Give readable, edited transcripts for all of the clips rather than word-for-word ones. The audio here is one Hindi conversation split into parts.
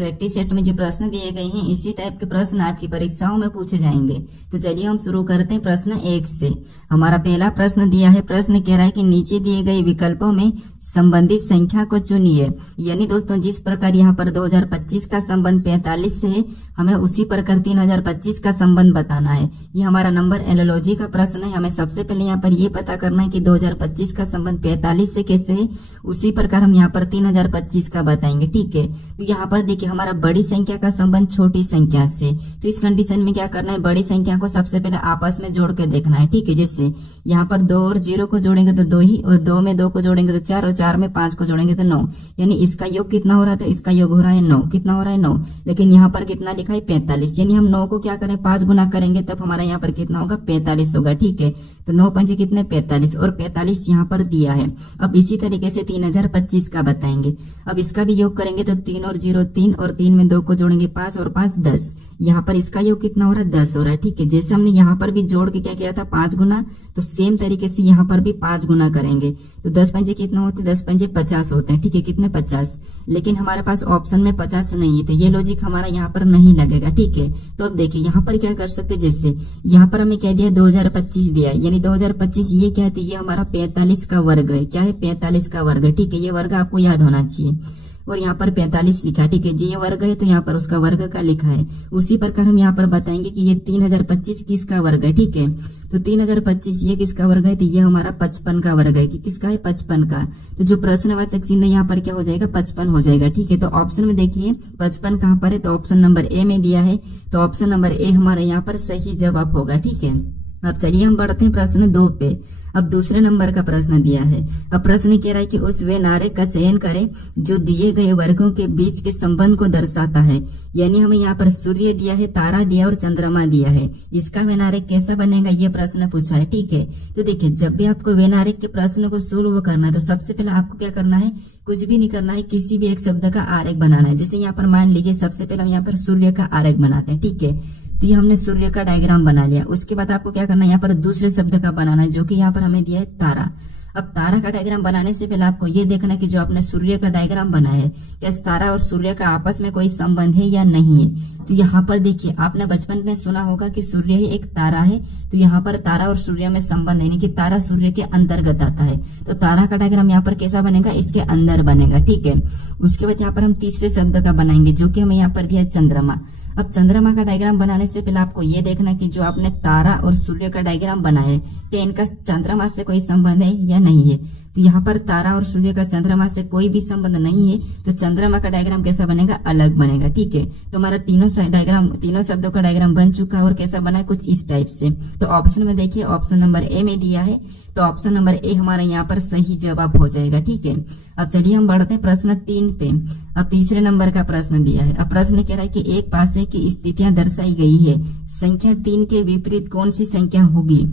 प्रैक्टिस सेट में जो प्रश्न दिए गए हैं इसी टाइप के प्रश्न आपकी परीक्षाओं में पूछे जाएंगे। तो चलिए हम शुरू करते हैं प्रश्न 1 से। हमारा पहला प्रश्न दिया है, प्रश्न कह रहा है कि नीचे दिए गए विकल्पों में संबंधित संख्या को चुनिए। यानी दोस्तों जिस प्रकार यहाँ पर 2025 का संबंध 45 से है, हमें उसी प्रकार 3025 का संबंध बताना है। ये हमारा नंबर एनालॉजी का प्रश्न है। हमें सबसे पहले यहाँ पर ये पता करना है कि 2025 का संबंध 45 से कैसे है, उसी प्रकार हम यहाँ पर 3025 का बताएंगे। ठीक है, तो यहाँ पर देखिए हमारा बड़ी संख्या का संबंध छोटी संख्या से, तो इस कंडीशन में क्या करना है, बड़ी संख्या को सबसे पहले आपस में जोड़ के देखना है। ठीक है, जैसे यहाँ पर 2 और 0 को जोड़ेंगे तो 2 ही, और 2 में 2 को जोड़ेंगे तो 4, और 4 में 5 को जोड़ेंगे तो 9। यानी इसका योग कितना हो रहा है, तो इसका योग हो रहा है 9। कितना हो रहा है 9, लेकिन यहाँ पर कितना लिखा है 45। यानी हम 9 को क्या करें 5 गुना करेंगे तब हमारा यहाँ पर कितना होगा 45 होगा। ठीक है, तो 9 पंजे कितने 45, और 45 यहाँ पर दिया है। अब इसी तरीके से 3025 का बताएंगे। अब इसका भी योग करेंगे तो 3 और 0 3, और 3 में 2 को जोड़ेंगे 5, और 5 10। यहाँ पर इसका योग कितना हो रहा है 10 हो रहा है। ठीक है, जैसे हमने यहाँ पर भी जोड़ के क्या किया था 5 गुना, तो सेम तरीके से यहाँ पर भी 5 गुना करेंगे तो 10 पंजे कितना होते हैं, 10 पंजे 50 होते हैं। ठीक है, कितने 50, लेकिन हमारे पास ऑप्शन में 50 नहीं है, तो ये लॉजिक हमारा यहाँ पर नहीं लगेगा। ठीक है, तो अब देखिए यहाँ पर क्या कर सकते हैं, जैसे यहाँ पर हमें क्या दिया 2025 दिया, यानी 2025 ये क्या है, ये हमारा 45 का वर्ग है। क्या है 45 का वर्ग है। ठीक है, ये वर्ग आपको याद होना चाहिए। और यहाँ पर 45 लिखा। ठीक है जी, ये वर्ग है तो यहाँ पर उसका वर्ग का लिखा है। उसी प्रकार हम यहाँ पर बताएंगे कि ये 3025 किसका वर्ग है। ठीक है, तो 3025 ये किसका वर्ग है, तो ये हमारा 55 का वर्ग है। कि किसका है 55 का, तो जो प्रश्नवाचक चिन्ह यहाँ पर क्या हो जाएगा 55 हो जाएगा। ठीक है, तो ऑप्शन में देखिए 55 कहाँ पर है, तो ऑप्शन नंबर ए में दिया है, तो ऑप्शन नंबर ए हमारे यहाँ पर सही जवाब होगा। ठीक है, अब चलिए हम बढ़ते हैं प्रश्न 2 पे। अब दूसरे नंबर का प्रश्न दिया है। अब प्रश्न कह रहा है कि उस वे नारे का चयन करें जो दिए गए वर्गों के बीच के संबंध को दर्शाता है। यानी हमें यहाँ पर सूर्य दिया है, तारा दिया और चंद्रमा दिया है। इसका वे नारे कैसा बनेगा ये प्रश्न पूछा है। ठीक है, तो देखिए जब भी आपको वे नारे के प्रश्न को सोल्व करना है तो सबसे पहले आपको क्या करना है, कुछ भी नहीं करना है, किसी भी एक शब्द का आरेख बनाना है। जैसे यहाँ पर मान लीजिए सबसे पहले हम यहाँ पर सूर्य का आरेख बनाते हैं। ठीक है, तो ये हमने सूर्य का डायग्राम बना लिया। उसके बाद आपको क्या करना है, यहाँ पर दूसरे शब्द का बनाना है जो कि यहाँ पर हमें दिया है तारा। अब तारा का डायग्राम बनाने से पहले आपको ये देखना है कि जो आपने सूर्य का डायग्राम बनाया है क्या तारा और सूर्य का आपस में कोई संबंध है या नहीं है। तो यहाँ पर देखिए आपने बचपन में सुना होगा कि सूर्य ही एक तारा है, तो यहाँ पर तारा और सूर्य में संबंध है, यानी कि तारा सूर्य के अंतर्गत आता है। तो तारा का डायग्राम यहाँ पर कैसा बनेगा, इसके अंदर बनेगा। ठीक है, उसके बाद यहाँ पर हम तीसरे शब्द का बनाएंगे जो कि हमें यहाँ पर दिया है चंद्रमा। अब चंद्रमा का डायग्राम बनाने से पहले आपको ये देखना कि जो आपने तारा और सूर्य का डायग्राम बनाया है क्या इनका चंद्रमा से कोई संबंध है या नहीं है। तो यहाँ पर तारा और सूर्य का चंद्रमा से कोई भी संबंध नहीं है, तो चंद्रमा का डायग्राम कैसा बनेगा, अलग बनेगा। ठीक है, तो हमारा तीनों शब्दों का डायग्राम बन चुका है और कैसा बना है, कुछ इस टाइप से। तो ऑप्शन में देखिए ऑप्शन नंबर ए में दिया है, तो ऑप्शन नंबर ए हमारा यहाँ पर सही जवाब हो जाएगा। ठीक है, अब चलिए हम बढ़ते हैं प्रश्न 3 पे। अब तीसरे नंबर का प्रश्न दिया है। अब प्रश्न कह रहा है कि एक पासे की स्थितियां दर्शाई गई है, संख्या 3 के विपरीत कौन सी संख्या होगी।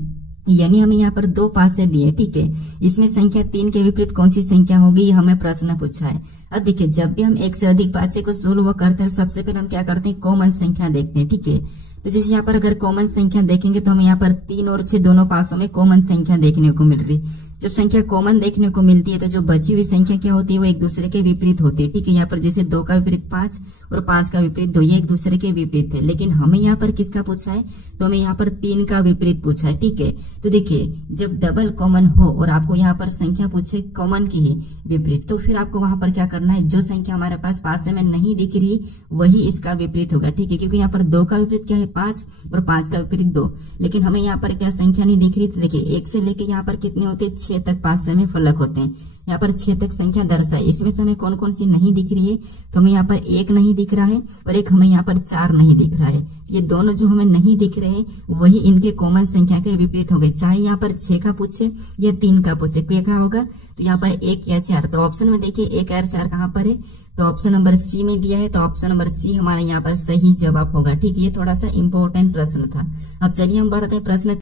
यानी हमें यहाँ पर 2 पासे दिए। ठीक है, इसमें संख्या 3 के विपरीत कौन सी संख्या होगी ये हमें प्रश्न पूछा है। अब देखिए जब भी हम एक से अधिक पासे को सोल्व करते हैं सबसे पहले हम क्या करते हैं, कॉमन संख्या देखते हैं। ठीक है, तो जैसे यहाँ पर अगर कॉमन संख्या देखेंगे तो हमें यहाँ पर 3 और 6 दोनों पासों में कॉमन संख्या देखने को मिल रही। जब संख्या कॉमन देखने को मिलती है तो जो बची हुई संख्या क्या होती है वो एक दूसरे के विपरीत होती है। ठीक है, यहाँ पर जैसे 2 का विपरीत 5 और 5 का विपरीत 2, ये एक दूसरे के विपरीत है। लेकिन हमें यहाँ पर किसका पूछा है, तो हमें यहाँ पर 3 का विपरीत पूछा है। ठीक है, तो देखिए जब डबल कॉमन हो और आपको यहाँ पर संख्या पूछे कॉमन की ही विपरीत, तो फिर आपको वहां पर क्या करना है, जो संख्या हमारे पास पासे में नहीं दिख रही वही इसका विपरीत होगा। ठीक है, क्योंकि यहाँ पर 2 का विपरीत क्या है 5 और 5 का विपरीत 2, लेकिन हमें यहाँ पर क्या संख्या नहीं दिख रही। तो देखिए 1 से लेके यहाँ पर कितने होते हैं 6 तक पासे में फलक होते हैं। यहाँ पर 6 तक संख्या दर्शाई, इसमें से हमें कौन कौन सी नहीं दिख रही है, तो हमें यहाँ पर 1 नहीं दिख रहा है और एक हमें यहाँ पर 4 नहीं दिख रहा है। ये दोनों जो हमें नहीं दिख रहे हैं वही इनके कॉमन संख्या के विपरीत हो गए, चाहे यहाँ पर 6 का पूछे या 3 का पूछे, क्या होगा, तो यहाँ पर 1 या 4। तो ऑप्शन में देखिए 1 और 4 कहाँ पर है, तो ऑप्शन नंबर सी में दिया है, तो ऑप्शन नंबर सी हमारा यहाँ पर सही जवाब होगा। ठीक है, ये थोड़ा सा इंपॉर्टेंट प्रश्न था। अब चलिए हम बढ़ते हैं प्रश्न।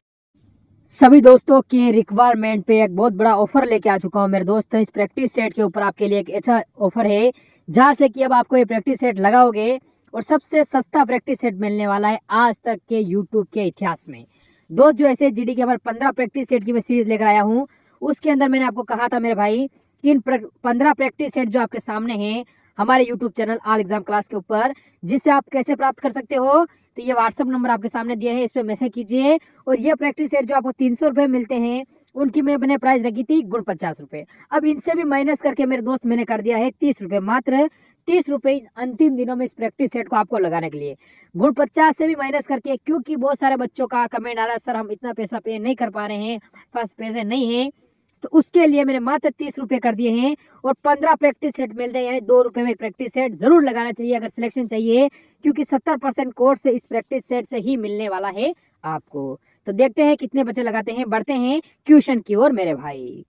सभी दोस्तों की रिक्वायरमेंट पे एक बहुत बड़ा ऑफर लेके आ चुका हूँ मेरे दोस्तों। इस प्रैक्टिस सेट के ऊपर आपके लिए एक ऐसा ऑफर है जहाँ से कि अब आपको ये प्रैक्टिस सेट लगाओगे और सबसे सस्ता प्रैक्टिस सेट मिलने वाला है आज तक के यूट्यूब के इतिहास में। दोस्त जो ऐसे जीडी के हमारे 15 प्रैक्टिस सेट की मैं सीरीज लेकर आया हूँ, उसके अंदर मैंने आपको कहा था मेरे भाई कि इन 15 प्रैक्टिस सेट जो आपके सामने हैं हमारे YouTube channel all exam class के ऊपर, जिससे आप कैसे प्राप्त कर सकते हो तो ये व्हाट्सअप नंबर आपके सामने दिया है, इस पर मैसेज कीजिए। और ये प्रैक्टिस सेट जो आपको 300 रुपये मिलते हैं, उनकी मैंने प्राइस रखी थी गुण 50 रुपये। अब इनसे भी माइनस करके मेरे दोस्त मैंने कर दिया है 30 रुपये, मात्र 30 रुपये अंतिम दिनों में इस प्रैक्टिस सेट को आपको लगाने के लिए। गुण 50 से भी माइनस करके, क्योंकि बहुत सारे बच्चों का कमेंट आ रहा है सर हम इतना पैसा पे नहीं कर पा रहे हैं, पास पैसे नहीं है, तो उसके लिए मैंने मात्र 30 रुपये कर दिए हैं। और 15 प्रैक्टिस सेट मिल रहे हैं, यानी 2 रुपये में प्रैक्टिस सेट जरूर लगाना चाहिए अगर सिलेक्शन चाहिए, क्योंकि 70% कोर्स से इस प्रैक्टिस सेट से ही मिलने वाला है आपको। तो देखते हैं कितने बच्चे लगाते हैं, बढ़ते हैं क्वेश्चन की ओर मेरे भाई।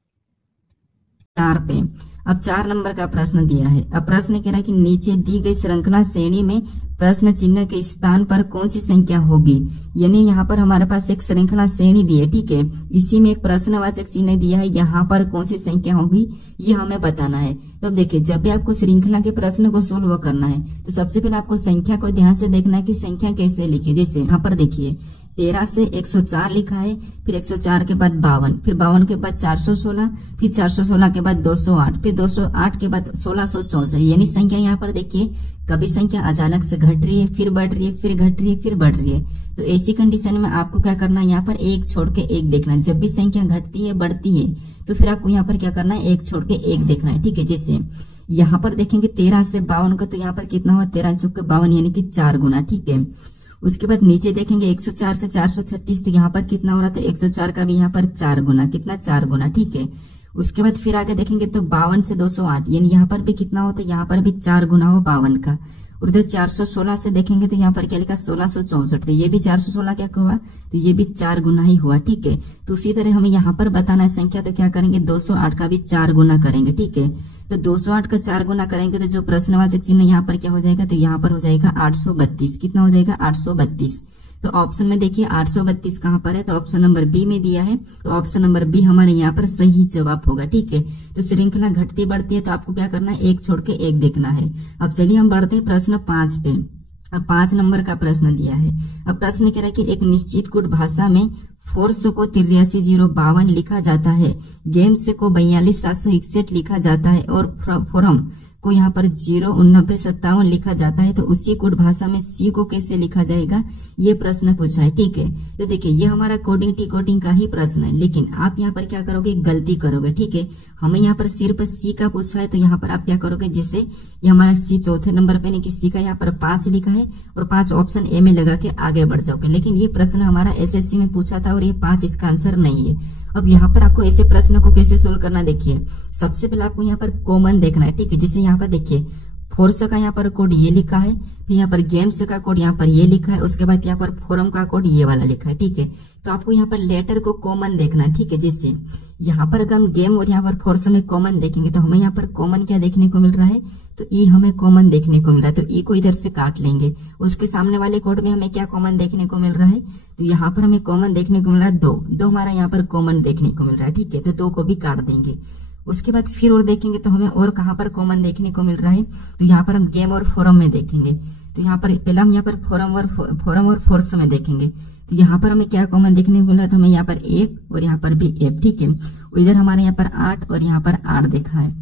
4 पे अब 4 नंबर का प्रश्न दिया है। अब प्रश्न कह रहा है कि नीचे दी गई श्रृंखला श्रेणी में प्रश्न चिन्ह के स्थान पर कौन सी संख्या होगी। यानी यहाँ पर हमारे पास एक श्रृंखला श्रेणी दी है, ठीक है, इसी में एक प्रश्नवाचक चिन्ह दिया है, यहाँ पर कौन सी संख्या होगी ये हमें बताना है। तो अब देखिए, जब भी आपको श्रृंखला के प्रश्न को सोल्व करना है तो सबसे पहले आपको संख्या को ध्यान से देखना है कि संख्या कैसे लिखी। जैसे यहाँ पर देखिए 13 से 104 लिखा है, फिर 104 के बाद 52, फिर 52 के बाद 416, फिर 416 के बाद 208, फिर 208 के बाद 1664। यानी संख्या यहाँ पर देखिए कभी संख्या अचानक से घट रही है, फिर बढ़ रही है, फिर घट रही है, फिर बढ़ रही है। तो ऐसी कंडीशन में आपको क्या करना है, यहाँ पर एक छोड़ के एक देखना है। जब भी संख्या घटती है बढ़ती है तो फिर आपको यहाँ पर क्या करना है, एक छोड़ के एक देखना है, ठीक है। जैसे यहाँ पर देखेंगे 13 से 52 का, तो यहाँ पर कितना हुआ 13 चौके 52, यानी कि 4 गुना, ठीक है। उसके बाद नीचे देखेंगे 104 से 436, तो यहाँ पर कितना हो रहा था 104 का भी यहाँ पर 4 गुना, कितना 4 गुना, ठीक है। उसके बाद फिर आगे देखेंगे तो 52 से 208, यानी यहाँ पर भी कितना होता है, यहाँ पर भी 4 गुना हो 52 का। और इधर 416 से देखेंगे तो यहाँ पर क्या लिखा 1664, तो ये भी 416 क्या हुआ, तो ये भी 4 गुना ही हुआ, ठीक है। तो उसी तरह हमें यहाँ पर बताना है संख्या, तो क्या करेंगे 208 का भी 4 गुना करेंगे, ठीक है। तो 208 का 4 गुना करेंगे तो जो प्रश्नवाचक चिन्ह यहाँ पर क्या हो जाएगा, तो यहाँ पर हो जाएगा 832। कितना हो जाएगा 832। तो ऑप्शन में देखिए 832 कहाँ पर है, तो ऑप्शन नंबर बी में दिया है, तो ऑप्शन नंबर बी हमारे यहाँ पर सही जवाब होगा, ठीक है। तो श्रृंखला घटती बढ़ती है तो आपको क्या करना है, एक छोड़ के एक देखना है। अब चलिए हम बढ़ते हैं प्रश्न 5 पे। अब 5 नंबर का प्रश्न दिया है। अब प्रश्न कह रहा है कि एक निश्चित कूट भाषा में फोर्स को 83,052 लिखा जाता है, गेम्स को 42,761 लिखा जाता है और फोरम को यहाँ पर 0,90,57 लिखा जाता है। तो उसी कोड भाषा में सी को कैसे लिखा जाएगा, ये प्रश्न पूछा है, ठीक है। तो देखिए ये हमारा कोडिंग टी कोडिंग का ही प्रश्न है, लेकिन आप यहाँ पर क्या करोगे, गलती करोगे, ठीक है। हमें यहाँ पर सिर्फ सी का पूछा है, तो यहाँ पर आप क्या करोगे, जैसे ये हमारा सी चौथे नंबर पे नहीं कि सी का यहाँ पर 5 लिखा है और 5 ऑप्शन ए में लगा के आगे बढ़ जाओगे। लेकिन ये प्रश्न हमारा एसएससी में पूछा था और ये 5 इसका आंसर नहीं है। अब यहाँ पर आपको ऐसे प्रश्न को कैसे सोल्व करना, देखिए सबसे पहले आपको यहाँ पर कॉमन देखना है, ठीक है। जैसे यहाँ पर देखिए फोर्स का यहाँ पर कोड ये लिखा है, फिर यहाँ पर गेम्स का कोड यहाँ पर ये लिखा है, उसके बाद यहाँ पर फोरम का कोड ये वाला लिखा है, ठीक है। तो आपको यहाँ पर लेटर को कॉमन देखना है, ठीक है। जैसे यहाँ पर अगर हम गेम और यहाँ पर फोर्स में कॉमन देखेंगे तो हमें यहाँ पर कॉमन क्या देखने को मिल रहा है, तो ई हमें कॉमन देखने को मिल रहा है, तो ई को इधर से काट लेंगे। उसके सामने वाले कोड में हमें क्या कॉमन देखने को मिल रहा है, तो यहाँ पर हमें कॉमन देखने को मिल रहा है 2 हमारा यहाँ पर कॉमन देखने को मिल रहा है, ठीक है। तो 2 को भी काट देंगे। उसके बाद फिर और देखेंगे तो हमें और कहाँ पर कॉमन देखने को मिल रहा है, तो यहाँ पर हम गेम और फोरम में देखेंगे। तो यहाँ पर पहले हम यहाँ पर फोरम और फोर्स में देखेंगे, तो यहाँ पर हमें क्या कॉमन देखने को मिल रहा है, तो हमें यहाँ पर 1 और यहाँ पर भी 1, ठीक है। इधर हमारे यहाँ पर 8 और यहाँ पर 8 देखा है।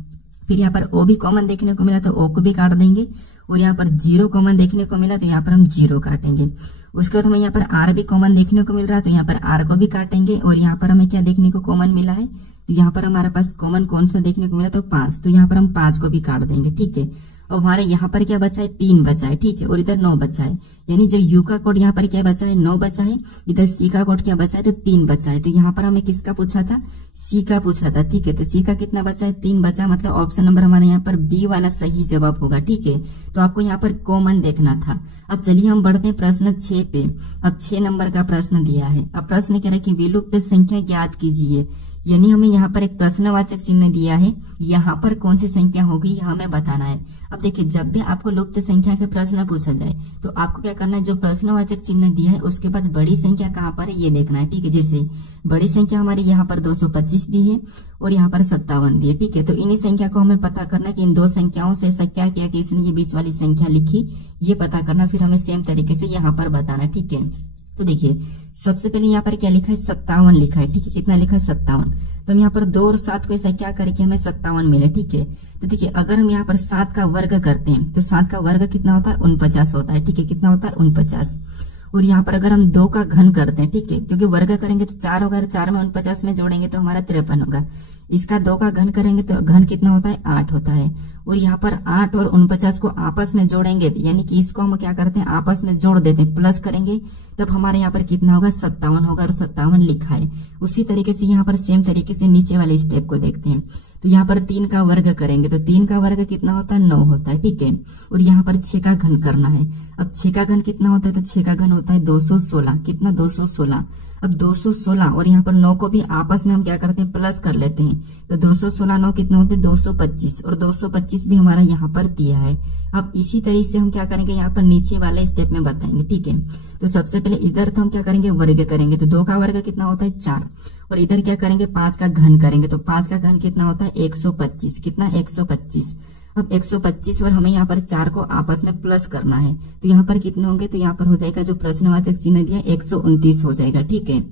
फिर यहाँ पर ओ भी कॉमन देखने को मिला तो ओ को भी काट देंगे, और यहाँ पर 0 कॉमन देखने को मिला तो यहाँ पर हम 0 काटेंगे। उसके बाद हमें यहाँ पर आर भी कॉमन देखने को मिल रहा है, तो यहाँ पर आर को भी काटेंगे। और यहाँ पर हमें क्या देखने को कॉमन मिला है, तो यहाँ पर हमारे पास कॉमन कौन सा देखने को मिला, तो 5, तो यहाँ पर हम 5 को भी काट देंगे, ठीक है। और हमारे यहाँ पर क्या बचा है, 3 बचा है, ठीक है। और इधर 9 बचा है, यानी जो यू का कोड यहाँ पर क्या बचा है, 9 बचा है। इधर सी का कोड क्या बचा है, तो 3 बचा है। तो यहाँ पर हमें किसका पूछा था, सी का पूछा था, ठीक है। तो सी का कितना बचा है, 3 बचा, मतलब ऑप्शन नंबर हमारे यहाँ पर बी वाला सही जवाब होगा, ठीक है। तो आपको यहाँ पर कॉमन देखना था। अब चलिए हम बढ़ते हैं प्रश्न 6 पे। अब 6 नंबर का प्रश्न दिया है। अब प्रश्न कह रहा है कि विलुप्त संख्या ज्ञात कीजिए, यानी हमें यहाँ पर एक प्रश्नवाचक चिन्ह दिया है, यहाँ पर कौन सी संख्या होगी यह हमें बताना है। अब देखिए जब भी आपको लुप्त संख्या के प्रश्न पूछा जाए तो आपको क्या करना है, जो प्रश्नवाचक चिन्ह दिया है उसके पास बड़ी संख्या कहाँ पर है ये देखना है, ठीक है। जैसे बड़ी संख्या हमारी यहाँ पर 225 दी है और यहाँ पर 57 दी है, ठीक है। तो इन्हीं संख्या को हमें पता करना कि इन 2 संख्याओं से ऐसा क्या किया कि इसने ये बीच वाली संख्या लिखी, ये पता करना, फिर हमें सेम तरीके से यहाँ पर बताना, ठीक है। तो देखिए सबसे पहले यहाँ पर क्या लिखा है 57 लिखा है, ठीक है। कितना लिखा है 57। तो हम यहाँ पर 2 और 7 को ऐसा क्या करके हमें 57 मिले, ठीक है। तो देखिए अगर हम यहाँ पर 7 का वर्ग करते हैं तो 7 का वर्ग कितना होता है 49 होता है, ठीक है। कितना होता है 49। और यहाँ पर अगर हम 2 का घन करते हैं, ठीक है, क्योंकि वर्ग करेंगे तो 4 होगा, 4 में 49 में जोड़ेंगे तो हमारा 53 होगा। इसका 2 का घन करेंगे तो घन कितना होता है 8 होता है। और यहाँ पर 8 और 49 को आपस में जोड़ेंगे, यानी कि इसको हम क्या करते हैं आपस में जोड़ देते हैं, प्लस करेंगे, तब हमारे यहाँ पर कितना होगा 57 होगा, और 57 लिखा है। उसी तरीके से यहाँ पर सेम तरीके से नीचे वाले स्टेप को देखते हैं। तो यहाँ पर 3 का वर्ग करेंगे तो 3 का वर्ग कितना होता है 9 होता है, ठीक है। और यहाँ पर 6 का घन करना है। अब 6 का घन कितना होता है, तो 6 का घन होता है 216। कितना 216। अब 216 और यहाँ पर 9 को भी आपस में हम क्या करते हैं प्लस कर लेते हैं। तो 216 9 कितना होते हैं 225, और 225 भी हमारा यहाँ पर दिया है। अब इसी तरीके से हम क्या करेंगे यहाँ पर नीचे वाले स्टेप में बताएंगे, ठीक है। तो सबसे पहले इधर तो हम क्या करेंगे वर्ग करेंगे, तो 2 का वर्ग कितना होता है 4, और इधर क्या करेंगे 5 का घन करेंगे, तो 5 का घन कितना होता है 125। कितना 125। अब 125 और हमें यहाँ पर 4 को आपस में प्लस करना है, तो यहाँ पर कितने होंगे, तो यहाँ पर हो जाएगा जो प्रश्नवाचक चिन्ह दिया 129 हो जाएगा, ठीक है।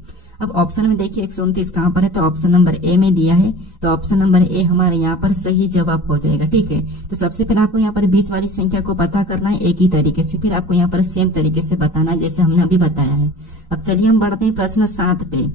अब ऑप्शन में देखिए 129 कहाँ पर है, तो ऑप्शन नंबर ए में दिया है, तो ऑप्शन नंबर ए हमारे यहाँ पर सही जवाब हो जाएगा, ठीक है। तो सबसे पहले आपको यहाँ पर बीच वाली संख्या को पता करना है एक ही तरीके से, फिर आपको यहाँ पर सेम तरीके से बताना है जैसे हमने अभी बताया है। अब चलिए हम बढ़ते हैं प्रश्न 7 पे।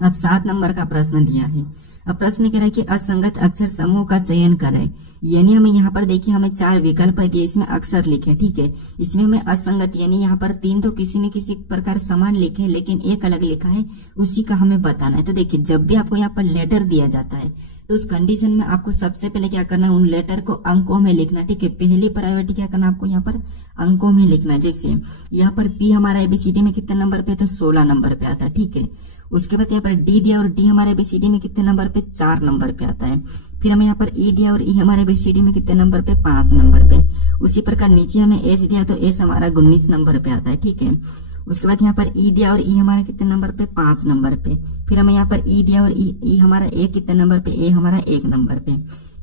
अब 7 नंबर का प्रश्न दिया है। अब प्रश्न कह रहा है कि असंगत अक्षर समूह का चयन करें, यानी हमें यहाँ पर देखिए हमें 4 विकल्प दिए, इसमें अक्षर लिखे, ठीक है। इसमें हमें असंगत यानी यहाँ पर 3 तो किसी न किसी प्रकार समान लिखे लेकिन एक अलग लिखा है, उसी का हमें बताना है। तो देखिए जब भी आपको यहाँ पर लेटर दिया जाता है तो उस कंडीशन में आपको सबसे पहले क्या करना है, उन लेटर को अंकों में लिखना, ठीक है। पहली प्रायोरिटी क्या करना आपको यहाँ पर अंकों में लिखना। जैसे यहाँ पर पी हमारा एबीसीडी में कितने नंबर पे, तो 16 नंबर पे आता है, ठीक है। उसके बाद यहाँ पर डी दिया और डी हमारे एबीसीडी में कितने नंबर पे 4 नंबर पे आता है। फिर हमें यहाँ पर ई दिया और ई हमारे एबीसीडी में कितने नंबर पे 5 नंबर पे। उसी प्रकार नीचे हमें एस दिया तो एस हमारा 19 नंबर पे आता है, ठीक है। उसके बाद यहाँ पर ई दिया और ई हमारे कितने नंबर पे 5 नंबर पे। फिर हमें यहाँ पर ई दिया और ई हमारा ए कितने नंबर पे, ए हमारा 1 नंबर पे।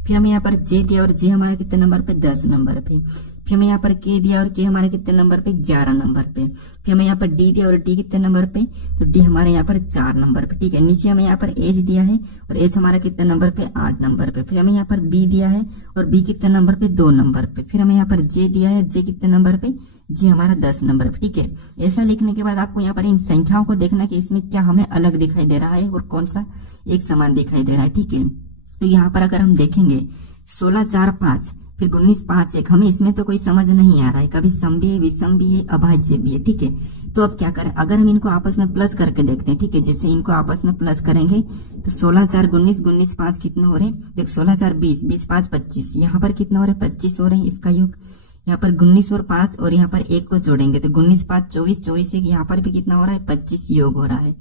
फिर हमें यहाँ पर जे दिया और जे हमारा कितने नंबर पे 10 नंबर पे। फिर हमें यहाँ पर के दिया और के हमारे कितने नंबर पे 11 नंबर पे। फिर हमें यहाँ पर डी दिया और डी कितने नंबर पे, तो डी हमारे यहाँ पर 4 नंबर पे, ठीक है। नीचे हमें यहाँ पर एच दिया है और एच हमारा कितने नंबर पे 8 नंबर पे। फिर हमें यहाँ पर बी दिया है और बी कितने नंबर पे 2 नंबर पे। फिर हमें यहाँ पर जे दिया है, जे कितने नंबर पे, जे हमारा 10 नंबर पे, ठीक है। ऐसा लिखने के बाद आपको यहाँ पर इन संख्याओं को देखना कि इसमें क्या हमें अलग दिखाई दे रहा है और कौन सा एक समान दिखाई दे रहा है, ठीक है। तो यहाँ पर अगर हम देखेंगे 16 4 5 फिर 19 5 1, हमें इसमें तो कोई समझ नहीं आ रहा है, कभी सम भी है, विषम भी है, अभाज्य भी है, ठीक है। तो अब क्या करें, अगर हम इनको आपस में प्लस करके देखते हैं, ठीक है। जैसे इनको आपस में प्लस करेंगे तो 16 4 19 19 5 कितने हो रहे हैं, देख 16 4 20 20 5 25, यहाँ पर कितना हो रहा है 25 हो रहे हैं इसका योग। यहाँ पर 19 और 5 और यहाँ पर 1 को जोड़ेंगे तो 19 5 24 24 1, यहाँ पर भी कितना हो रहा है 25 योग हो रहा है।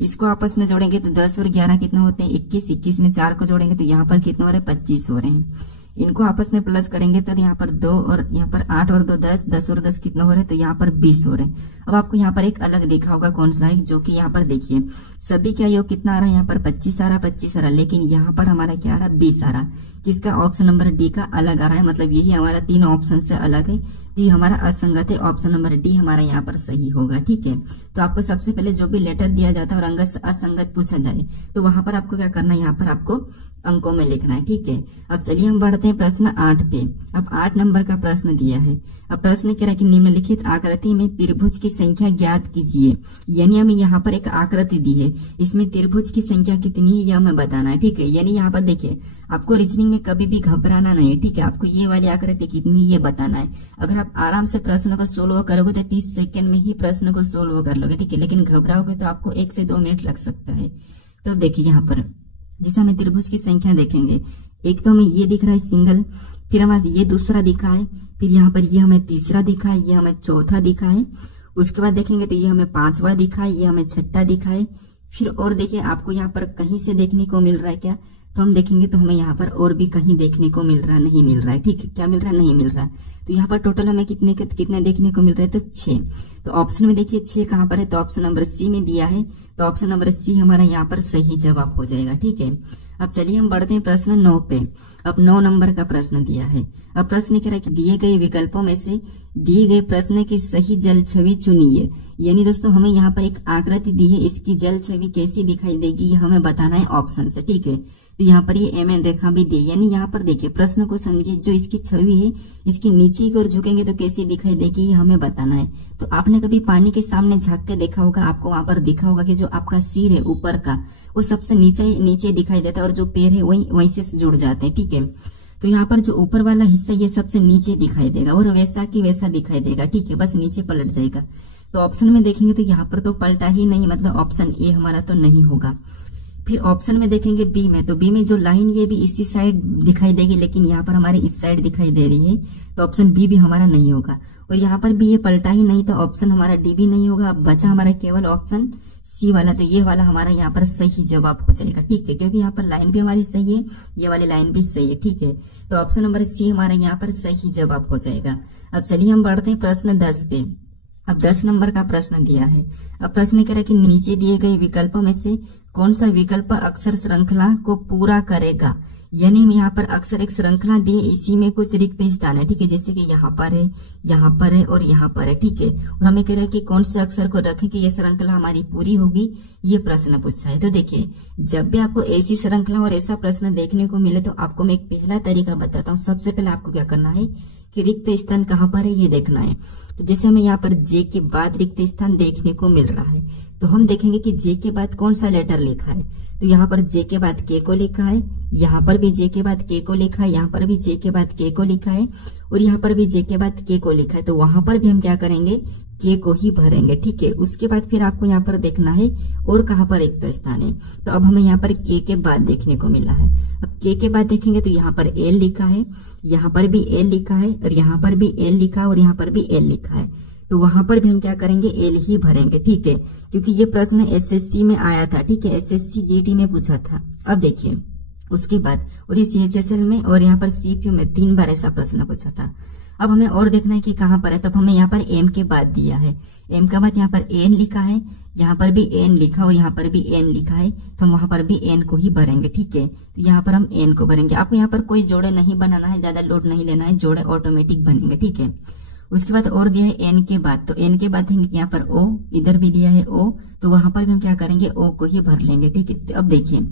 इसको आपस में जोड़ेंगे तो 10 और 11 कितना होते हैं 21, 21 में 4 को जोड़ेंगे तो यहाँ पर कितना हो रहा है 25 हो रहे हैं। इनको आपस में प्लस करेंगे तो यहाँ पर 2 और यहाँ पर 8 और 2 10, 10 और 10 कितना हो रहे हैं, तो यहाँ पर 20 हो रहे हैं। अब आपको यहाँ पर एक अलग दिखा होगा कौन सा है, जो कि यहाँ पर देखिए सभी का योग कितना आ रहा है, यहाँ पर 25 आ रहा है 25 आ रहा है, लेकिन यहाँ पर हमारा क्या आ रहा है 20 आ रहा है। किसका, ऑप्शन नंबर डी का अलग आ रहा है, मतलब यही हमारा 3 ऑप्शन से अलग है, तो ये हमारा असंगत है। ऑप्शन नंबर डी हमारा यहाँ पर सही होगा, ठीक है। तो आपको सबसे पहले जो भी लेटर दिया जाता है और अंग असंगत पूछा जाए तो वहां पर आपको क्या करना है, यहाँ पर आपको अंकों में लिखना है, ठीक है। अब चलिए हम बढ़ते हैं प्रश्न 8 पे। अब 8 नंबर का प्रश्न दिया है। अब प्रश्न कह रहा है कि निम्नलिखित आकृति में त्रिभुज की संख्या ज्ञात कीजिए, यानी हमें यहाँ पर एक आकृति दी है, इसमें त्रिभुज की संख्या कितनी है यह हमें बताना है, ठीक है। यानी यहाँ पर देखिए आपको रीजनिंग में कभी भी घबराना नहीं है, ठीक है। आपको ये वाली आकृति कितनी ये बताना है। अगर आप आराम से प्रश्न को सोल्व करोगे तो 30 सेकंड में ही प्रश्न को सोल्व कर लोगे, ठीक है। लेकिन घबराओगे तो आपको 1 से 2 मिनट लग सकता है। तो देखिए यहाँ पर जैसे हमें त्रिभुज की संख्या देखेंगे, एक तो हमें ये दिख रहा है सिंगल, फिर हमें ये दूसरा दिखा है, फिर यहाँ पर ये हमें तीसरा दिखा है, ये हमें चौथा दिखा है। उसके बाद देखेंगे तो ये हमें 5वां दिखा है, ये हमें 6ठा दिखा है। फिर और देखिए आपको यहाँ पर कहीं से देखने को मिल रहा है क्या, तो हम देखेंगे तो हमें यहाँ पर और भी कहीं देखने को मिल रहा नहीं मिल रहा है, ठीक है। क्या मिल रहा है, नहीं मिल रहा है। तो यहाँ पर टोटल हमें कितने देखने को मिल रहा है, तो 6। तो ऑप्शन में देखिए 6 कहाँ पर है, तो ऑप्शन नंबर सी में दिया है, तो ऑप्शन नंबर सी हमारा यहाँ पर सही जवाब हो जाएगा, ठीक है। अब चलिए हम बढ़ते हैं प्रश्न 9 पे। अब 9 नंबर का प्रश्न दिया है। अब प्रश्न कह रहा है कि दिए गए विकल्पों में से दिए गए प्रश्न की सही जल छवि चुनिए। यानी दोस्तों हमें यहाँ पर एक आकृति दी है, इसकी जल छवि कैसी दिखाई देगी ये हमें बताना है ऑप्शन से, ठीक है। तो यहाँ पर ये एम एन रेखा भी दी, यानी यहाँ पर देखिए प्रश्न को समझिए, जो इसकी छवि है इसकी नीचे की ओर झुकेंगे तो कैसी दिखाई देगी ये हमें बताना है। तो आपने कभी पानी के सामने झांक के देखा होगा, आपको वहां पर दिखा होगा कि जो आपका सिर है ऊपर का वो सबसे नीचे दिखाई देता है और जो पैर है वहीं से जुड़ जाते हैं, ठीक है। तो यहाँ पर जो ऊपर वाला हिस्सा ये सबसे नीचे दिखाई देगा और वैसा की वैसा दिखाई देगा, ठीक है, बस नीचे पलट जाएगा। तो ऑप्शन में देखेंगे तो यहाँ पर तो पलटा ही नहीं, मतलब ऑप्शन ए हमारा तो नहीं होगा। फिर ऑप्शन में देखेंगे बी में, तो बी में जो लाइन ये भी इसी साइड दिखाई देगी, लेकिन यहाँ पर हमारे इस साइड दिखाई दे रही है, तो ऑप्शन बी भी हमारा नहीं होगा। और यहाँ पर भी ये पलटा ही नहीं, तो ऑप्शन हमारा डी भी नहीं होगा। अब बचा हमारा केवल ऑप्शन सी वाला, तो ये वाला हमारा यहाँ पर सही जवाब हो जाएगा, ठीक है, क्योंकि यहाँ पर लाइन भी हमारी सही है, ये वाली लाइन भी सही है, ठीक है। तो ऑप्शन नंबर सी हमारा यहाँ पर सही जवाब हो जाएगा। अब चलिए हम बढ़ते हैं प्रश्न 10 पे। अब 10 नंबर का प्रश्न दिया है। अब प्रश्न कह रहा है कि नीचे दिए गए विकल्पों में से कौन सा विकल्प अक्षर श्रृंखला को पूरा करेगा। यानी हम यहाँ पर अक्सर एक श्रृंखला दी है, इसी में कुछ रिक्त स्थान है, ठीक है, जैसे कि यहाँ पर है, यहाँ पर है और यहाँ पर है, ठीक है। और हमें कह रहा है कि कौन से अक्षर को रखें कि ये श्रृंखला हमारी पूरी होगी, ये प्रश्न पूछा है। तो देखिए जब भी आपको ऐसी श्रृंखला और ऐसा प्रश्न देखने को मिले तो आपको मैं एक पहला तरीका बताता हूँ। सबसे पहले आपको क्या करना है कि रिक्त स्थान कहाँ पर है ये देखना है। तो जैसे हमें यहाँ पर जे के बाद रिक्त स्थान देखने को मिल रहा है, तो हम देखेंगे कि जे के बाद कौन सा लेटर लिखा है। तो यहाँ पर जे के बाद के को लिखा है, यहाँ पर भी जे के बाद के को लिखा है, यहाँ पर भी जे के बाद के को लिखा है और यहाँ पर भी जे के बाद के को लिखा है। तो वहां पर भी हम क्या करेंगे, के को ही भरेंगे, ठीक है। उसके बाद फिर आपको यहाँ पर देखना है और कहाँ पर रिक्त स्थान है। तो अब हमें यहाँ पर के बाद देखने को मिला है। अब के बाद देखेंगे तो यहाँ पर एल लिखा है, यहाँ पर भी एल लिखा है और यहाँ पर भी एल लिखा है और यहाँ पर भी एल लिखा है। तो वहां पर भी हम क्या करेंगे, एल ही भरेंगे, ठीक है, क्योंकि ये प्रश्न एसएससी में आया था, ठीक है, एसएससी जीडी में पूछा था। अब देखिए उसके बाद और ये सीएचएसएल में और यहाँ पर सीपीयू में 3 बार ऐसा प्रश्न पूछा था। अब हमें और देखना है कि कहाँ पर है। तब हमें यहाँ पर एम के बाद दिया है, एम के बाद यहाँ पर एन लिखा है, यहाँ पर भी एन लिखा और यहाँ पर भी एन लिखा है, तो हम वहां पर भी एन को ही भरेंगे, ठीक है। तो यहाँ पर हम एन को भरेंगे। आपको यहाँ पर कोई जोड़े नहीं बनाना है, ज्यादा लोड नहीं लेना है, जोड़े ऑटोमेटिक बनेंगे, ठीक है। उसके बाद और दिया है एन के बाद, तो एन के बाद यहाँ पर ओ, इधर भी दिया है ओ, तो वहां पर भी हम क्या करेंगे, ओ को ही भर लेंगे, ठीक है। अब देखिए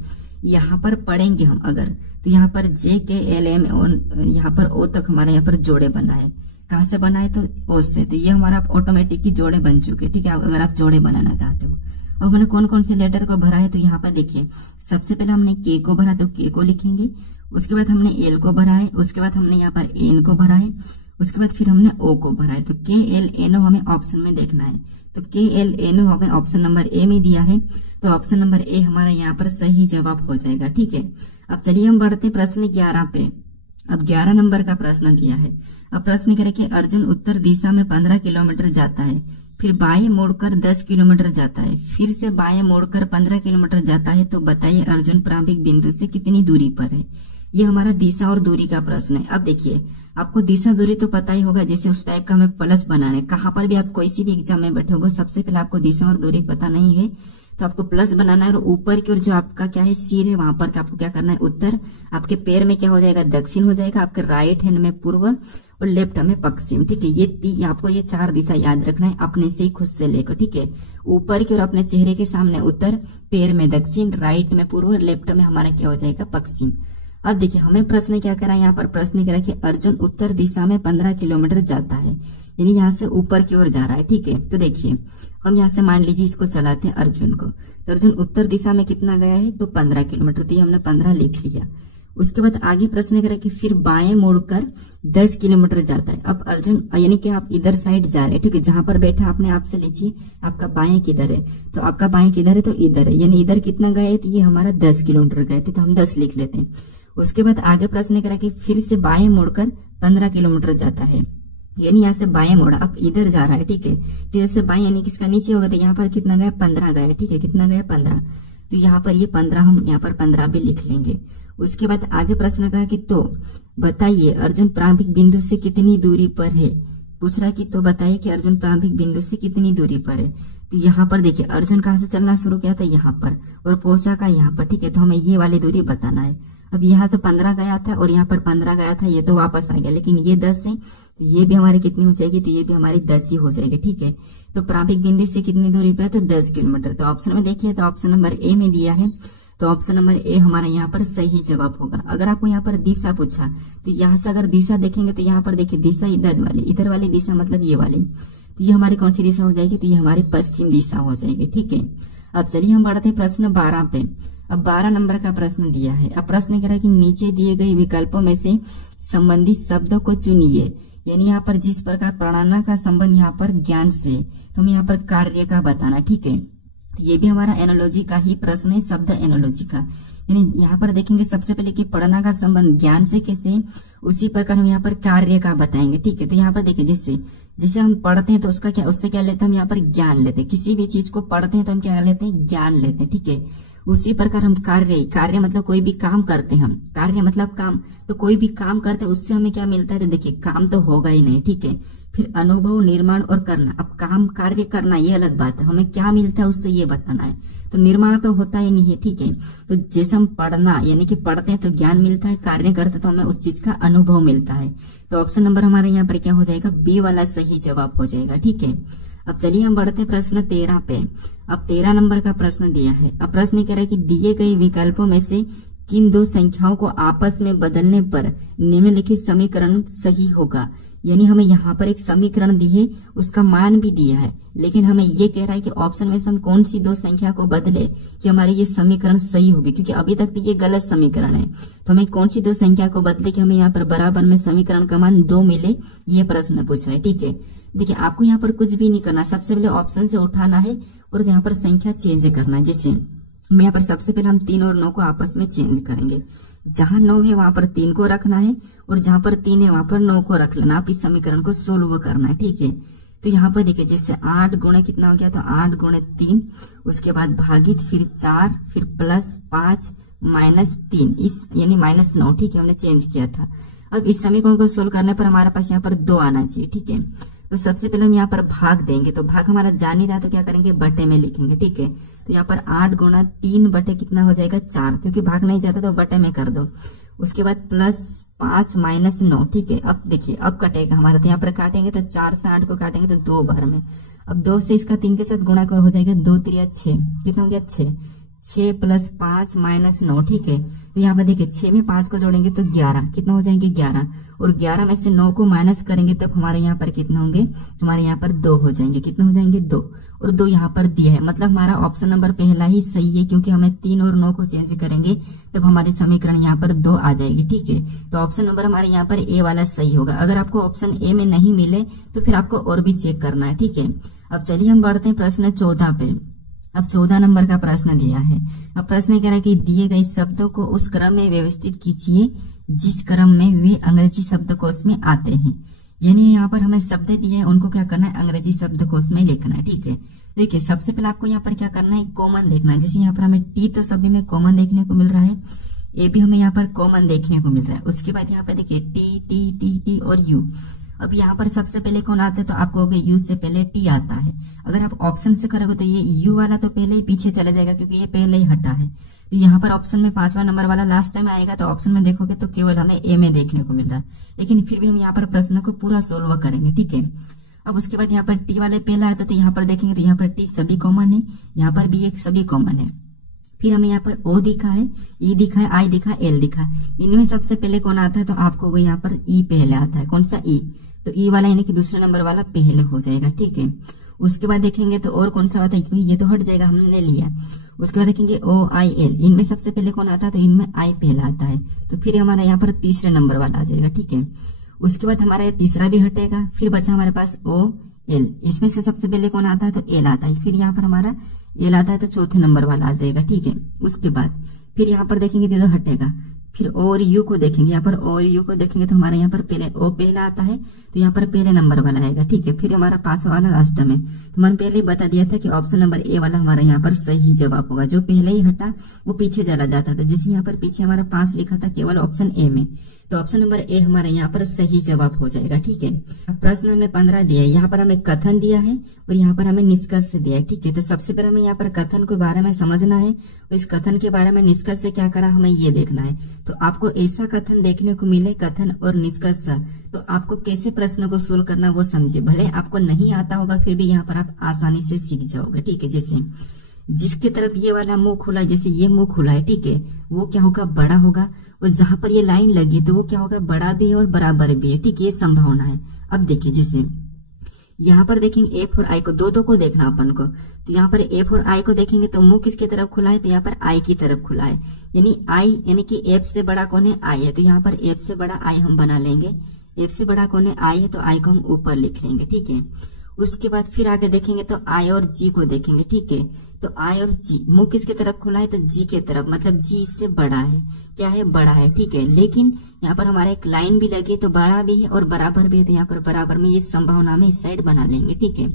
यहाँ पर पढ़ेंगे हम अगर, तो यहाँ पर जे के एल एम यहाँ पर ओ तक हमारा यहाँ पर जोड़े बना है। कहाँ से बना है, तो ओ से। तो ये हमारा ऑटोमेटिक की जोड़े बन चुके, ठीक है, अगर आप जोड़े बनाना चाहते हो। अब हमने कौन कौन से लेटर को भरा है, तो यहाँ पर देखिए सबसे पहले हमने के को भरा, तो के को लिखेंगे। उसके बाद हमने एल को भरा है, उसके बाद हमने यहाँ पर एन को भरा है, उसके बाद फिर हमने ओ को भरा है। तो के एल एन ओ हमें ऑप्शन में देखना है, तो के एल एन ओ हमें ऑप्शन नंबर ए में दिया है, तो ऑप्शन नंबर ए हमारा यहाँ पर सही जवाब हो जाएगा, ठीक है। अब चलिए हम बढ़ते प्रश्न 11 पे। अब 11 नंबर का प्रश्न दिया है। अब प्रश्न करें कि अर्जुन उत्तर दिशा में 15 किलोमीटर जाता है, फिर बाएं मोड़कर 10 किलोमीटर जाता है, फिर से बाएं मोड़कर 15 किलोमीटर जाता है, तो बताइए अर्जुन प्रारंभिक बिंदु से कितनी दूरी पर है। ये हमारा दिशा और दूरी का प्रश्न है। अब देखिए आपको दिशा दूरी तो पता ही होगा, जैसे उस टाइप का हमें प्लस बनाना है। कहाँ पर भी आप कोई सी भी एग्जाम में बैठे होगे, सबसे पहले आपको दिशा और दूरी पता नहीं है तो आपको प्लस बनाना है, और ऊपर की ओर जो आपका क्या है सिर है वहां पर आपको क्या करना है, उत्तर। आपके पैर में क्या हो जाएगा, दक्षिण हो जाएगा, आपके राइट हैंड में पूर्व और लेफ्ट में पश्चिम, ठीक है। ये आपको ये 4 दिशा याद रखना है अपने से ही, खुद से लेकर, ठीक है। ऊपर की ओर अपने चेहरे के सामने उत्तर, पैर में दक्षिण, राइट में पूर्व, लेफ्ट में हमारा क्या हो जाएगा, पश्चिम। अब देखिए हमें प्रश्न क्या करा, यहाँ पर प्रश्न करा कि अर्जुन उत्तर दिशा में 15 किलोमीटर जाता है, यानी यहाँ से ऊपर की ओर जा रहा है, ठीक है। तो देखिए हम यहाँ से मान लीजिए इसको चलाते हैं अर्जुन को, तो अर्जुन उत्तर दिशा में कितना गया है, तो 15 किलोमीटर, तो ये हमने 15 लिख लिया। उसके बाद आगे प्रश्न करा कि फिर बाएं मोड़कर 10 किलोमीटर जाता है। अब अर्जुन यानी कि आप इधर साइड जा रहे हैं, ठीक है, जहां पर बैठा आपने आपसे लीजिए आपका बाएं किधर है, तो आपका बाएं किधर है, तो इधर है, यानी इधर कितना गया है, तो ये हमारा 10 किलोमीटर गए थे, तो हम 10 लिख लेते हैं। उसके बाद आगे प्रश्न करा कि फिर से बाएं मोड़कर 15 किलोमीटर जाता है, यानी यहाँ से बाएं मोड़ा, अब इधर जा रहा है, ठीक है, इधर से बाएं यानी किसका नीचे होगा, तो यहाँ पर कितना गया, 15 गया, ठीक है, कितना गया, 15। तो यहाँ पर ये 15 हम यहाँ पर 15 भी लिख लेंगे। उसके बाद आगे प्रश्न कहा कि तो बताइए अर्जुन प्रारंभिक बिंदु से कितनी दूरी पर है। पूछ रहा है कि तो बताइए कि अर्जुन प्रारंभिक बिंदु से कितनी दूरी पर है। तो यहाँ पर देखिए अर्जुन कहाँ से चलना शुरू किया था, यहाँ पर, और पहुंचा का यहाँ पर, ठीक है। तो हमें ये वाली दूरी बताना है। अब यहाँ तो 15 गया था और यहाँ पर 15 गया था, ये तो वापस आ गया, लेकिन ये 10 है तो ये भी हमारी कितनी हो जाएगी, तो ये भी हमारी 10 ही हो जाएगी। ठीक है, तो प्रारंभिक बिंदु से कितनी दूरी पे है, तो 10 किलोमीटर। तो ऑप्शन में देखिए, तो ऑप्शन नंबर ए में दिया है, तो ऑप्शन नंबर ए हमारा यहाँ पर सही जवाब होगा। अगर आपको यहाँ पर दिशा पूछा तो यहाँ से अगर दिशा देखेंगे तो यहाँ पर देखिए दिशा इधर वाली दिशा मतलब ये वाली, तो ये हमारी कौन सी दिशा हो जाएगी, तो ये हमारी पश्चिम दिशा हो जाएगी। ठीक है, अब चलिए हम बढ़ते हैं प्रश्न 12 पे। अब 12 नंबर का प्रश्न दिया है। अब प्रश्न कह रहा है कि नीचे दिए गए विकल्पों में से संबंधित शब्दों को चुनिए, यानी यहाँ पर जिस प्रकार प्रणना का संबंध यहाँ पर ज्ञान से, तो हमें यहाँ पर कार्य का बताना। ठीक है, ये भी हमारा एनोलॉजी का ही प्रश्न है, शब्द एनोलॉजी का। यानी यहाँ पर देखेंगे सबसे पहले कि पढ़ना का संबंध ज्ञान से कैसे, उसी प्रकार हम यहाँ पर कार्य का बताएंगे। ठीक है, तो यहाँ पर देखिए जिसे हम पढ़ते हैं तो उसका क्या, उससे क्या लेते हैं हम यहाँ पर ज्ञान लेते हैं। किसी भी चीज को पढ़ते हैं तो हम क्या लेते हैं, ज्ञान लेते हैं। ठीक है, उसी प्रकार हम कार्य मतलब कोई भी काम करते हैं हम, कार्य मतलब काम, तो कोई भी काम करते हैं उससे हमें क्या मिलता है, तो देखिए काम तो होगा ही नहीं। ठीक है, फिर अनुभव, निर्माण और करना। अब काम कार्य करना ये अलग बात है, हमें क्या मिलता है उससे ये बताना है। तो निर्माण तो होता ही नहीं है। ठीक है, तो जैसे हम पढ़ना यानी कि पढ़ते हैं तो ज्ञान मिलता है, कार्य करते तो हमें उस चीज का अनुभव मिलता है। तो ऑप्शन नंबर हमारे यहाँ पर क्या हो जाएगा, बी वाला सही जवाब हो जाएगा। ठीक है, अब चलिए हम बढ़ते हैं प्रश्न 13 पे। अब 13 नंबर का प्रश्न दिया है। अब प्रश्न कह रहा है कि दिए गए विकल्पों में से किन दो संख्याओं को आपस में बदलने पर निम्नलिखित समीकरण सही होगा। यानी हमें यहाँ पर एक समीकरण दी है, उसका मान भी दिया है, लेकिन हमें ये कह रहा है कि ऑप्शन में से हम कौन सी दो संख्या को बदले कि हमारी ये समीकरण सही होगी, क्योंकि अभी तक तो ये गलत समीकरण है। तो हमें कौन सी दो संख्या को बदले कि हमें यहाँ पर बराबर में समीकरण का मान 2 मिले, ये प्रश्न पूछा है। ठीक है, देखिए आपको यहाँ पर कुछ भी नहीं करना, सबसे पहले ऑप्शन से उठाना है और यहाँ पर संख्या चेंज करना है। जैसे हम यहाँ पर सबसे पहले हम 3 और 9 को आपस में चेंज करेंगे। जहां 9 है वहां पर 3 को रखना है और जहां पर 3 है वहां पर 9 को रख लेना। आप इस समीकरण को सोल्व करना है। ठीक है, तो यहाँ पर देखिए जैसे 8 गुणे कितना हो गया, तो 8 गुणे 3, उसके बाद भागित, फिर 4, फिर प्लस 5 माइनस 3, इस यानी माइनस 9। ठीक है, हमने चेंज किया था। अब इस समीकरण को सोल्व करने पर हमारे पास यहाँ पर 2 आना चाहिए। ठीक है, तो सबसे पहले हम यहाँ पर भाग देंगे, तो भाग हमारा जान ही रहा तो क्या करेंगे, बटे में लिखेंगे। ठीक है, तो यहाँ पर 8 गुणा 3 बटे कितना हो जाएगा, 4, क्योंकि भाग नहीं जाता तो बटे में कर दो। उसके बाद प्लस 5 माइनस 9। ठीक है, अब देखिए अब कटेगा हमारा, तो यहाँ पर काटेंगे तो 4 से 8 को काटेंगे तो 2 बार में। अब 2 से इसका 3 के साथ गुणा हो जाएगा, 2 3 6, कितना हो गया 6, 6 प्लस 5 माइनस 9। ठीक है, तो यहाँ पर देखिए 6 में 5 को जोड़ेंगे तो 11, कितना हो जाएंगे 11, और 11 में से 9 को माइनस करेंगे तब हमारे यहाँ पर कितना होंगे, हमारे यहाँ पर 2 हो जाएंगे। कितना हो जाएंगे 2, और 2 यहाँ पर दिया है, मतलब हमारा ऑप्शन नंबर पहला ही सही है, क्योंकि हमें 3 और 9 को चेंज करेंगे तब हमारे समीकरण यहाँ पर 2 आ जाएगी। ठीक है, तो ऑप्शन नंबर हमारे यहाँ पर ए वाला सही होगा। अगर आपको ऑप्शन ए में नहीं मिले तो फिर आपको और भी चेक करना है। ठीक है, अब चलिए हम बढ़ते हैं प्रश्न 14 पे। अब 14 नंबर का प्रश्न दिया है। अब प्रश्न कह रहा है कि दिए गए शब्दों को उस क्रम में व्यवस्थित कीजिए जिस क्रम में वे अंग्रेजी शब्दकोश में आते हैं। यानी यहाँ पर हमें शब्द दिए हैं, उनको क्या करना है, अंग्रेजी शब्दकोश में लिखना है। ठीक है, देखिए सबसे पहले आपको यहाँ पर क्या करना है, कॉमन देखना है। जैसे यहाँ पर हमें टी तो सभी में कॉमन देखने को मिल रहा है, ए भी हमें यहाँ पर कॉमन देखने को मिल रहा है। उसके बाद यहाँ पर देखिए टी टी टी टी और यू। अब यहाँ पर सबसे पहले कौन आता है, तो आपको हो गया यू से पहले टी आता है। अगर आप ऑप्शन से करोगे तो ये यू वाला तो पहले ही पीछे चला जाएगा, क्योंकि ये पहले ही हटा है। तो यहाँ पर ऑप्शन में 5वां नंबर वाला लास्ट टाइम आएगा, तो ऑप्शन में देखोगे तो केवल हमें ए में देखने को मिल रहा है, लेकिन फिर भी हम यहाँ पर प्रश्न को पूरा सोल्व करेंगे। ठीक है, अब उसके बाद यहाँ पर टी वाले पहला आता है, तो यहाँ पर देखेंगे तो यहाँ पर टी सभी कॉमन है, यहाँ पर भी एक सभी कॉमन है। फिर हमें यहाँ पर ओ दिखा है, ई दिखा है, आई दिखा, एल दिखा है। इनमें सबसे पहले कौन आता है, तो आपको यहाँ पर ई पहले आता है। कौन सा ई, तो ई वाला यानी कि दूसरे नंबर वाला पहले हो जाएगा। ठीक है, उसके बाद देखेंगे तो और कौन सा आता है, क्योंकि ये तो हट जाएगा, हमने लिया। उसके बाद देखेंगे ओ आई एल, इनमें सबसे पहले कौन आता है, तो इनमें आई पहला आता है, तो फिर हमारा यहाँ पर तीसरे नंबर वाला आ जाएगा। ठीक है, उसके बाद हमारा तीसरा भी हटेगा, फिर बचा हमारे पास ओ एल, इसमें से सबसे पहले कौन आता है, तो एल आता है, फिर यहाँ पर हमारा एल आता है, तो चौथे नंबर वाला आ जाएगा। ठीक है, उसके बाद फिर यहाँ पर देखेंगे तो हटेगा, फिर और यू को देखेंगे, यहाँ पर और यू को देखेंगे तो हमारे यहाँ पर पहले ओ पहला आता है, तो यहाँ पर पहले नंबर वाला आएगा। ठीक है, फिर हमारा 5वां वाला लास्ट में। तो मैंने पहले ही बता दिया था कि ऑप्शन नंबर ए वाला हमारा यहाँ पर सही जवाब होगा। जो पहले ही हटा वो पीछे चला जाता था, जैसे यहाँ पर पीछे हमारा 5 लिखा था केवल ऑप्शन ए में, तो ऑप्शन नंबर ए हमारा यहाँ पर सही जवाब हो जाएगा। ठीक है, प्रश्न हमें 15 दिया है, यहाँ पर हमें कथन दिया है और यहाँ पर हमें निष्कर्ष दिया है। ठीक है, तो सबसे पहले हमें यहाँ पर कथन के बारे में समझना है और इस कथन के बारे में निष्कर्ष से क्या करा हमें ये देखना है। तो आपको ऐसा कथन देखने को मिले, कथन और निष्कर्ष, तो आपको कैसे प्रश्न को सोल्व करना वो समझे। भले आपको नहीं आता होगा फिर भी यहाँ पर आप आसानी से सीख जाओगे। ठीक है, जैसे जिसकी तरफ ये वाला मुंह खुला है, जैसे ये मुंह खुला है, ठीक है, वो क्या होगा, बड़ा होगा। और जहां पर ये लाइन लगी तो वो क्या होगा, बड़ा भी है और बराबर भी है। ठीक है, ये संभावना है। अब देखिए, जैसे यहाँ पर देखेंगे एफ और आई को, दो को देखना अपन को। तो यहाँ पर एफ और आई को देखेंगे तो मुंह किसकी तरफ खुला है, तो यहाँ पर आई की तरफ खुला है, यानी आई, यानी कि एफ से बड़ा कौन है, आई है। तो यहाँ पर एफ से बड़ा आई हम बना लेंगे। एफ से बड़ा कौन है, आई है, तो आई को हम ऊपर लिख लेंगे। ठीक है, उसके बाद फिर आगे देखेंगे तो आई और जी को देखेंगे। ठीक है, तो आई और जी, मुंह किसके तरफ खुला है, तो जी के तरफ, मतलब जी इससे बड़ा है, क्या है, बड़ा है। ठीक है, लेकिन यहाँ पर हमारा एक लाइन भी लगी तो बड़ा भी है और बराबर भी है, तो यहाँ पर बराबर में ये संभावना में इस साइड बना लेंगे। ठीक है,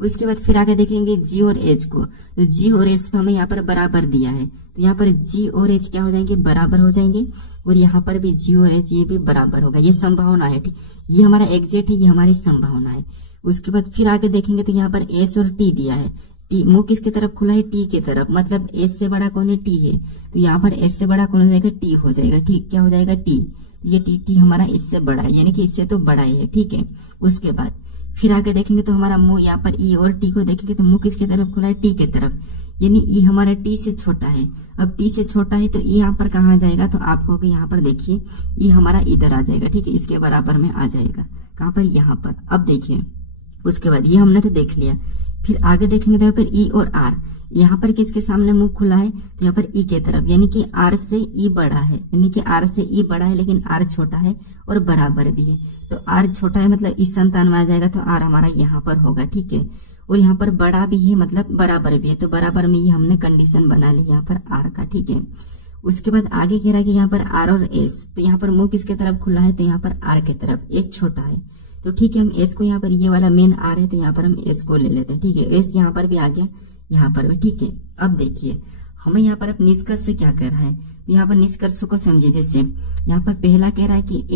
उसके बाद फिर आगे देखेंगे जी और एच को। तो जी और एच तो हमें यहाँ पर बराबर दिया है, तो यहाँ पर जी और एच क्या हो जाएंगे, बराबर हो जाएंगे। और यहाँ पर भी जी और एच ये भी बराबर होगा, ये संभावना है। ठीक, ये हमारा एग्जैक्ट है, ये हमारी संभावना है। उसके बाद फिर आगे देखेंगे तो यहाँ पर एच और टी दिया है। टी, मुंह किसकी तरफ खुला है, टी के तरफ, मतलब एच से बड़ा कौन है, टी है। तो यहाँ पर एच से बड़ा कौन हो जाएगा, टी हो जाएगा। ठीक, क्या हो जाएगा, टी। ये टी हमारा इससे बड़ा है, यानी कि इससे तो बड़ा ही है। ठीक है, उसके बाद फिर आगे देखेंगे तो हमारा मुंह, यहाँ पर ई और टी को देखेंगे तो मुंह किसकी तरफ खुला है, टी के तरफ, यानी ई हमारा टी से छोटा है। अब टी से छोटा है तो ई यहाँ पर कहाँ आ जाएगा, तो आपको यहाँ पर देखिए ई हमारा इधर आ जाएगा। ठीक है, इसके बराबर में आ जाएगा, कहाँ पर, यहाँ पर। अब देखिए, उसके बाद ये हमने तो देख लिया। फिर आगे देखेंगे तो यहाँ पर ई और आर, यहाँ पर किसके सामने मुंह खुला है, तो यहाँ पर ई के तरफ, यानी कि आर से ई बड़ा है, यानी कि आर से ई बड़ा है लेकिन आर छोटा है और बराबर भी है। तो आर छोटा है मतलब इस संतान में आ जाएगा, तो आर हमारा यहाँ पर होगा। ठीक है, और यहाँ पर बड़ा भी है मतलब बराबर भी है, तो बराबर में ये हमने कंडीशन बना ली यहाँ पर आर का। ठीक है, उसके बाद आगे कह रहा है कि यहाँ पर आर और एस, तो यहाँ पर मुंह किसके तरफ खुला है, तो यहाँ पर आर के तरफ, एस छोटा है। तो ठीक है, हम एस को यहाँ पर, ये वाला मेन आर है तो यहाँ पर हम एस को ले लेते हैं। ठीक है, एस यहाँ पर भी आ गया, यहाँ पर भी। ठीक है, अब देखिए हमें यहाँ पर अब निष्कर्ष से क्या कह रहा है, तो यहाँ पर निष्कर्ष को समझिए। जैसे यहाँ पर पहला कह रहा है कि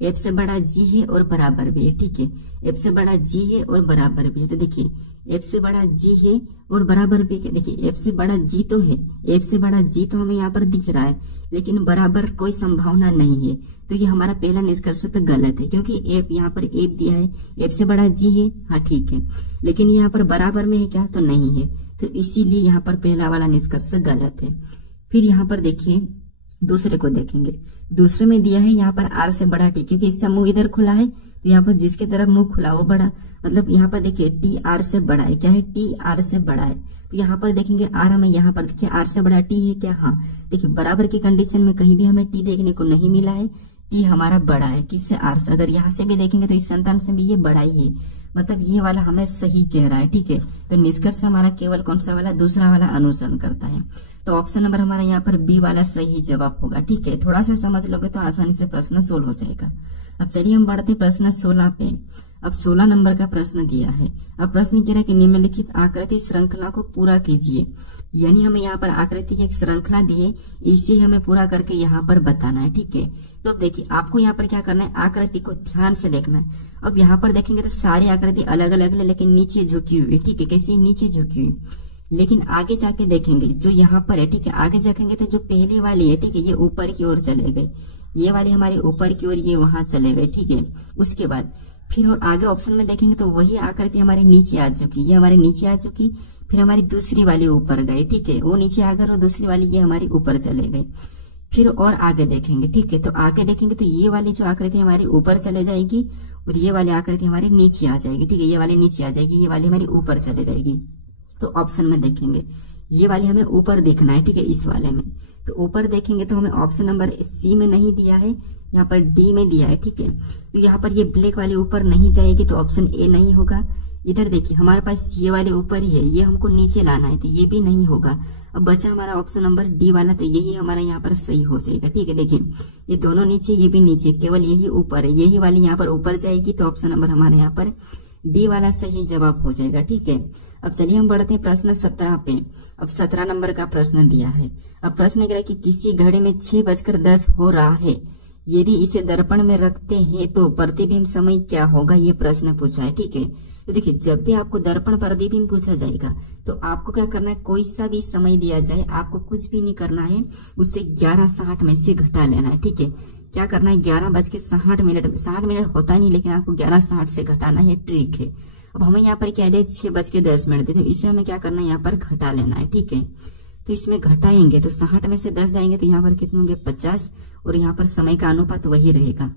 एफ से बड़ा जी है और बराबर भी है। ठीक है, एफ से बड़ा जी है और बराबर भी है। तो देखिए एफ से बड़ा जी है और बराबर भी है। देखिए एफ से बड़ा जी तो है, एफ से बड़ा जी तो हमें यहाँ पर दिख रहा है, लेकिन बराबर कोई संभावना नहीं है। तो ये हमारा पहला निष्कर्ष तो गलत है, क्योंकि एफ यहाँ पर एफ दिया है, एफ से बड़ा जी है, हाँ ठीक है, लेकिन यहाँ पर बराबर में है क्या, तो नहीं है। तो इसीलिए यहाँ पर पहला वाला निष्कर्ष गलत है। फिर यहाँ पर देखिए दूसरे को देखेंगे, दूसरे में दिया है यहाँ पर आर से बड़ा टी, क्योंकि इसका मुंह इधर खुला है, तो यहाँ पर जिसके तरफ मुंह खुला वो बड़ा, मतलब यहाँ पर देखिए टी आर से बड़ा है, क्या है, टी आर से बड़ा है। तो यहाँ पर देखेंगे आर, हमें यहाँ पर देखिए आर से बड़ा टी है क्या, हाँ देखिए बराबर की कंडीशन में कहीं भी हमें टी देखने को नहीं मिला है, टी हमारा बड़ा है किससे, आर से। अगर यहाँ से भी देखेंगे तो इस संतान से भी ये बड़ा ही है, मतलब ये वाला हमें सही कह रहा है। ठीक है, तो निष्कर्ष हमारा केवल कौन सा वाला, दूसरा वाला अनुसरण करता है। तो ऑप्शन नंबर हमारा यहाँ पर बी वाला सही जवाब होगा। ठीक है, थोड़ा सा समझ लोगे तो आसानी से प्रश्न सोल्व हो जाएगा। अब चलिए हम बढ़ते प्रश्न 16 पे। अब 16 नंबर का प्रश्न दिया है। अब प्रश्न कह रहा है कि निम्नलिखित आकृति श्रृंखला को पूरा कीजिए, यानी हमें यहाँ पर आकृति की एक श्रृंखला दी है, इसे हमें पूरा करके यहाँ पर बताना है। ठीक है, तो अब देखिए आपको यहाँ पर क्या करना है, आकृति को ध्यान से देखना है। अब यहाँ पर देखेंगे तो सारी आकृति अलग अलग है, लेकिन नीचे झुकी हुई है। ठीक है, कैसी, नीचे झुकी हुई, लेकिन आगे जाके देखेंगे जो यहाँ पर है, ठीक है, आगे देखेंगे तो जो पहली वाली है, ठीक है, ये ऊपर की ओर चले गए, ये वाली हमारी ऊपर की ओर, ये वहां चले गए। ठीक है, उसके बाद फिर और आगे ऑप्शन में देखेंगे तो वही आकृति हमारे नीचे आ चुकी, ये हमारे नीचे आ चुकी, फिर हमारी दूसरी वाली ऊपर गई। ठीक है, वो नीचे आ गए और दूसरी वाली ये हमारी ऊपर चले गई। फिर और आगे देखेंगे, ठीक है, तो आगे देखेंगे तो ये वाली जो आकृति हमारी ऊपर चले जाएगी और ये वाली आकृति हमारी नीचे आ जाएगी। ठीक है, ये वाली नीचे आ जाएगी, ये वाली हमारी ऊपर चले जाएगी। तो ऑप्शन में देखेंगे ये वाली हमें ऊपर देखना है। ठीक है, इस वाले में तो ऊपर देखेंगे तो हमें ऑप्शन नंबर सी में नहीं दिया है, यहाँ पर डी में दिया है। ठीक है, तो यहाँ पर ये ब्लैक वाली ऊपर नहीं जाएगी, तो ऑप्शन ए नहीं होगा। इधर देखिए हमारे पास ये वाले ऊपर ही है, ये हमको नीचे लाना है, तो ये भी नहीं होगा। अब बचा हमारा ऑप्शन नंबर डी वाला, तो यही हमारा यहाँ पर सही हो जाएगा। ठीक है, देखिए ये दोनों नीचे, ये भी नीचे, केवल यही ऊपर है, यही वाली यहाँ पर ऊपर जाएगी, तो ऑप्शन नंबर हमारे यहाँ पर डी वाला सही जवाब हो जाएगा। ठीक है, अब चलिए हम बढ़ते हैं प्रश्न 17 पे। अब 17 नंबर का प्रश्न दिया है। अब प्रश्न कह रहा है कि किसी घड़ी में 6:10 हो रहा है, यदि इसे दर्पण में रखते हैं तो प्रतिबिंब समय क्या होगा, ये प्रश्न पूछा है। ठीक है, तो देखिए जब भी आपको दर्पण प्रतिबिंब पूछा जाएगा तो आपको क्या करना है, कोई सा भी समय दिया जाए आपको कुछ भी नहीं करना है, उससे 11:60 में से घटा लेना है। ठीक है, क्या करना है, 11:60, 60 मिनट होता नहीं लेकिन आपको 11:60 से घटाना है, ट्रिक है। अब हमें यहाँ पर क्या दे, 6:10 दे, तो इसे हमें क्या करना है, यहाँ पर घटा लेना है। ठीक है, तो इसमें घटाएंगे तो 60 में से 10 जाएंगे तो यहाँ पर कितने होंगे, 50, और यहाँ पर समय का अनुपात वही रहेगा।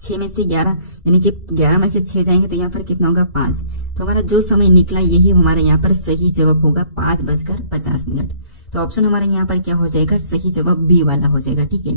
6 में से 11 यानी कि 11 में से 6 जाएंगे तो यहाँ पर कितना होगा, 5। तो हमारा जो समय निकला यही हमारे यहाँ पर सही जवाब होगा, 5:50। तो ऑप्शन हमारा यहाँ पर क्या हो जाएगा, सही जवाब बी वाला हो जाएगा। ठीक है,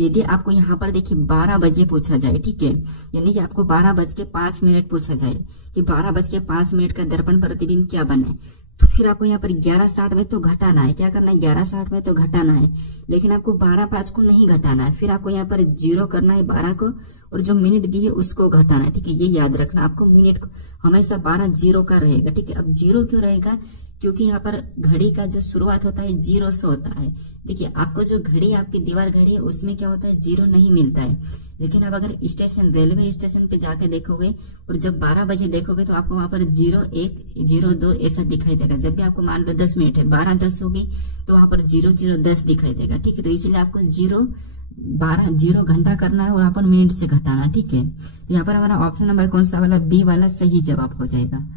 यदि आपको यहाँ पर देखिए 12 बजे पूछा जाए, ठीक है, यानी कि आपको 12:05 पूछा जाए कि 12:05 का दर्पण प्रतिबिंब क्या बना है, तो फिर आपको यहाँ पर 11:60 में तो घटाना है, क्या करना है, 11:60 में तो घटाना है, लेकिन आपको 12:05 को नहीं घटाना है, फिर आपको यहाँ पर 0 करना है 12 को, और जो मिनट दी है उसको घटाना है। ठीक है, ये याद रखना, आपको मिनट को हमेशा 12 0 का रहेगा। ठीक है, अब 0 क्यों रहेगा, क्योंकि यहाँ पर घड़ी का जो शुरुआत होता है 0 से होता है। देखिए आपको जो घड़ी, आपकी दीवार घड़ी है उसमें क्या होता है, 0 नहीं मिलता है, लेकिन अब अगर स्टेशन, रेलवे स्टेशन पे जाके देखोगे और जब 12 बजे देखोगे तो आपको वहां पर 0, 1, 0, 2 ऐसा दिखाई देगा। जब भी आपको मान लो 10 मिनट है, 12:10 होगी तो वहां पर 0, 0, 10 दिखाई देगा। ठीक है, तो इसीलिए आपको 0 घंटा करना है और यहाँ पर मिनट से घटाना। ठीक है, तो यहाँ पर हमारा ऑप्शन नंबर कौन सा वाला, बी वाला सही जवाब हो जाएगा।